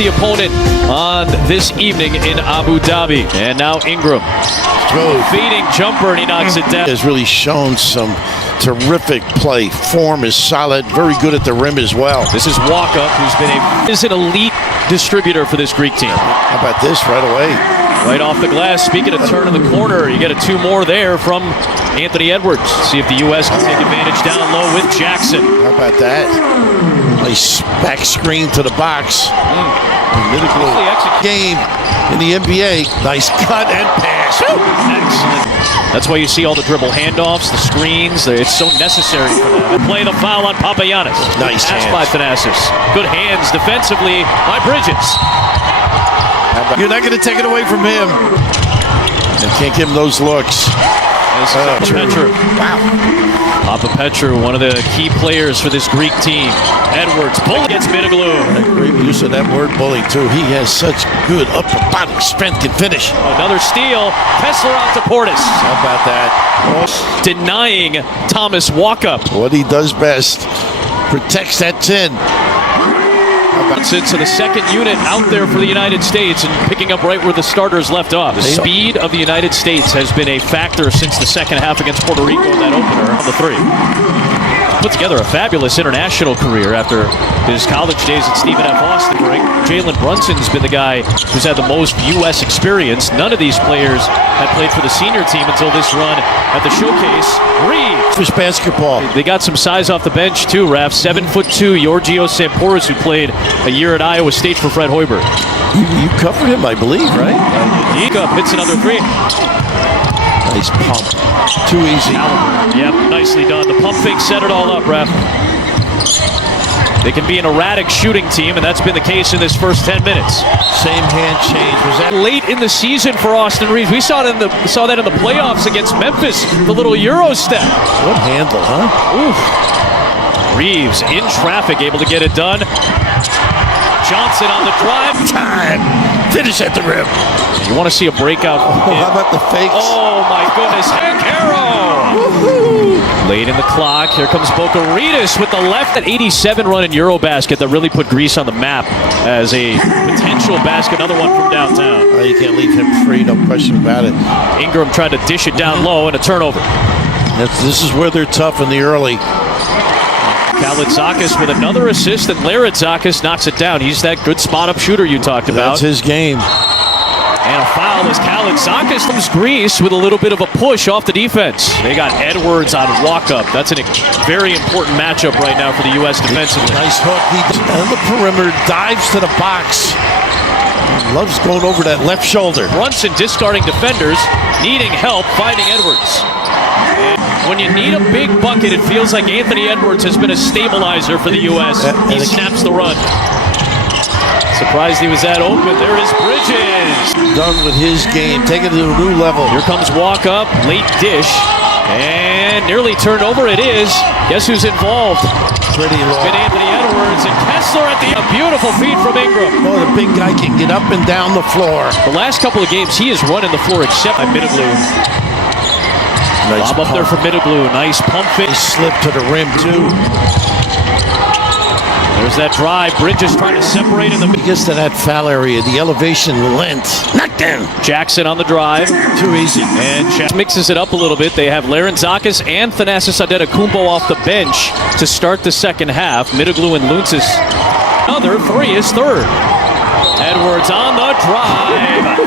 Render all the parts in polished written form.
the opponent on this evening in Abu Dhabi. And now Ingram. Feeding jumper, and he knocks it down. Has really shown some terrific play. Form is solid, very good at the rim as well. This is Walkup, who's been an elite distributor for this Greek team. How about this right away? Right off the glass. Speaking of turn in the corner, you get a two more there from Anthony Edwards. See if the U.S. can take advantage down low with Jackson. How about that? Nice back screen to the box. Game in the NBA. Nice cut and pass. Excellent. That's why you see all the dribble handoffs, the screens. It's so necessary for that. Play the foul on Papagiannis. Nice pass hands by Thanasis. Good hands defensively by Bridges. You're not going to take it away from him. And can't give him those looks. Petru. Wow. Papa Petru, one of the key players for this Greek team. Edwards, bully gets Middleglue. Great use of that word bully, too. He has such good upper body strength, can finish. Another steal. Kessler out to Portis. How about that? Denying Thomas Walkup. What he does best. Protects that 10. So the second unit out there for the United States and picking up right where the starters left off. The speed of the United States has been a factor since the second half against Puerto Rico in that opener on the three. Put together a fabulous international career after his college days at Stephen F. Austin. Jalen Brunson's been the guy who's had the most U.S. experience. None of these players had played for the senior team until this run at the showcase. Reeves. Fish basketball. They got some size off the bench too, Raph. 7'2", Giorgio Sampouris, who played a year at Iowa State for Fred Hoiberg. You covered him, I believe, right? Walkup hits another three. Nice pump. Too easy. Yep, nicely done. The pump fake set it all up, Raph. They can be an erratic shooting team, and that's been the case in this first 10 minutes. Same hand change. Was that late in the season for Austin Reeves? We saw that in the playoffs against Memphis. The little Euro step. What handle, huh? Oof. Reeves in traffic, able to get it done. Johnson on the drive. Time. Finish at the rim. You want to see a breakout? How about the fakes? Oh my goodness, late in the clock, here comes Bocaridis with the left. That 87 run in Eurobasket that really put Greece on the map as a potential basket. Another one from downtown. Oh, you can't leave him free, no question about it. Ingram tried to dish it down low and a turnover. This is where they're tough in the early. Kalaitzakis with another assist, and Laradzakis knocks it down. He's that good spot-up shooter you talked about. That's his game. And a foul as Kalaitzakis comes Greece with a little bit of a push off the defense. They got Edwards on Walkup. That's a very important matchup right now for the U.S. defensively. Nice hook. He on the perimeter, dives to the box. Loves going over that left shoulder. Brunson discarding defenders, needing help, finding Edwards. And when you need a big bucket, it feels like Anthony Edwards has been a stabilizer for the U.S. He snaps the run. Surprised he was that open. There is Bridges. Done with his game. Take it to a new level. Here comes Walkup. Late dish. And nearly turned over. It is. Guess who's involved? Pretty low. It's been Anthony Edwards and Kessler at a beautiful feed from Ingram. Oh, the big guy can get up and down the floor. The last couple of games, he has run in the floor except by Middleglue. Nice Lob up there for Middleglue. Nice pump fake. Slip to the rim, too. There's that drive. Bridges trying to separate in the middle. He gets to that foul area. The elevation lent. Knocked down. Jackson on the drive. Too easy. And mixes it up a little bit. They have Laradzakis and Thanasis Adetokounmpo off the bench to start the second half. Middleglue and Luntz. Another three is third. Edwards on the drive.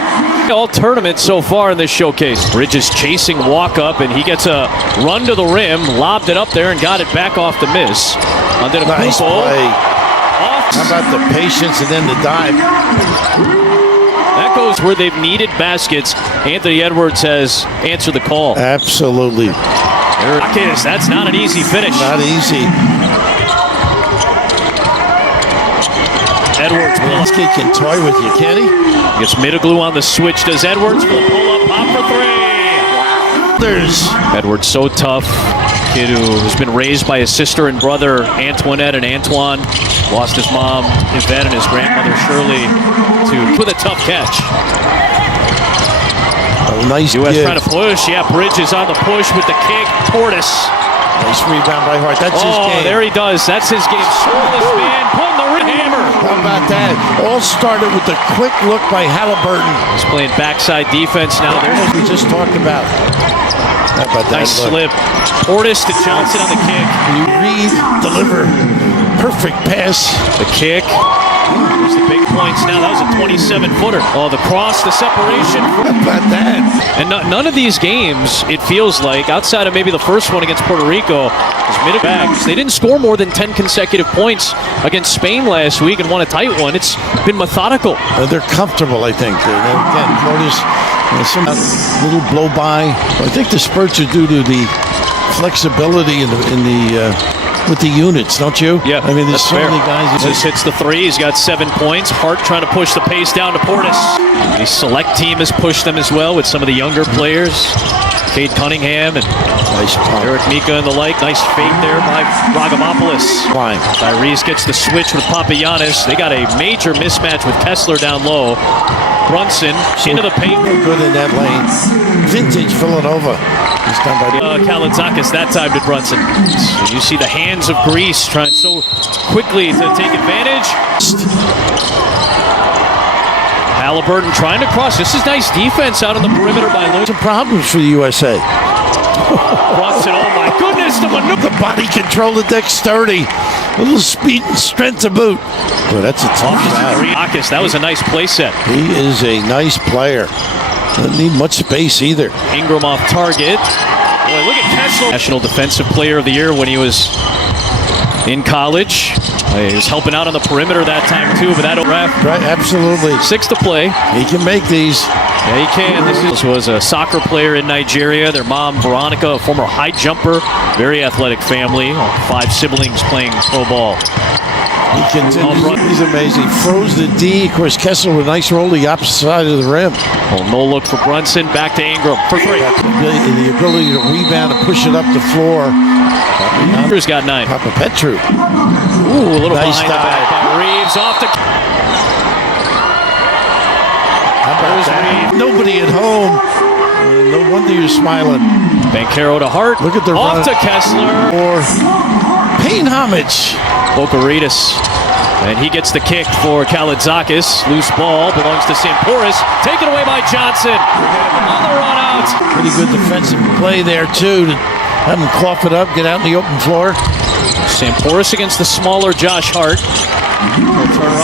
All tournaments so far in this showcase. Bridges chasing Walkup, and he gets a run to the rim, lobbed it up there, and got it back off the miss. Nice play. How about the patience and then the dive? That goes where they've needed baskets. Anthony Edwards has answered the call. Absolutely. That's not an easy finish. Not easy. Edwards, this kid can toy with you, can he? Gets Middleglue on the switch. Does Edwards pull up, pop for three? There's Edwards, so tough. Kid who has been raised by his sister and brother Antoinette and Antoine. Lost his mom Yvette and his grandmother Shirley with a tough catch. Oh, nice. U.S. trying to push. Yeah, Bridges on the push with the kick. Portis Nice rebound by Hart. That's his game. There he does. That's his game. Scoreless man pulling the hammer. How about that? All started with the quick look by Halliburton. He's playing backside defense now. As we just talked about. How about that? Nice slip. Portis to Johnson on the kick. You read, deliver. Perfect pass. The kick. There's the big points now. That was a 27-footer. Oh, the cross, the separation. How about that? And none of these games, it feels like, outside of maybe the first one against Puerto Rico, is mid-bags. They didn't score more than 10 consecutive points against Spain last week and won a tight one. It's been methodical. They're comfortable, I think. Again, Florida's some little blow-by. I think the spurts are due to the flexibility with the units, don't you? Yeah, I mean, there's so many guys. Just hits the three. He's got 7 points. Hart trying to push the pace down to Portis. The select team has pushed them as well with some of the younger players. Cade Cunningham and Nice Eric Mika and the like. Nice fake there by Ragamopoulos. Fine. Tyrese gets the switch with Papagiannis. They got a major mismatch with Kessler down low. Brunson into the paint. Good in that lane. Vintage Villanova. He's done by Kalitzakis that time to Brunson. So you see the hands of Greece trying so quickly to take advantage. Halliburton trying to cross. This is nice defense out on the perimeter by Lewis. some problems for the USA. Brunson, oh my goodness, the maneuver. The body control, the dexterity, a little speed and strength to boot. Well, that's a tough shot. That was a nice play set. He is a nice player. Doesn't need much space either. Ingram off target. Boy, look at Kessler. National Defensive Player of the Year when he was in college. He was helping out on the perimeter that time too, but that ref. Right, absolutely. 6 to play. He can make these. Yeah, he can. This was a soccer player in Nigeria. Their mom, Veronica, a former high jumper. Very athletic family. 5 siblings playing pro ball. He continues. He's amazing. Froze the D. Of course, Kessler with a nice roll to the opposite side of the rim. Oh, no look for Brunson. Back to Ingram for 3. The ability to rebound and push it up the floor. Petru's got 9. Papa Petru. Ooh, a little Nice behind the back by Reeves. Off to... How about that? Nobody at home. No wonder you're smiling. Banchero to Hart. Look at the off run. to Kessler. Or paying homage. Bokaritas. And he gets the kick for Kalitzakis. Loose ball belongs to Samporis. Taken away by Johnson. On the run out. Pretty good defensive play there, too, to have him cough it up, get out in the open floor. Samporis against the smaller Josh Hart. He'll turn around.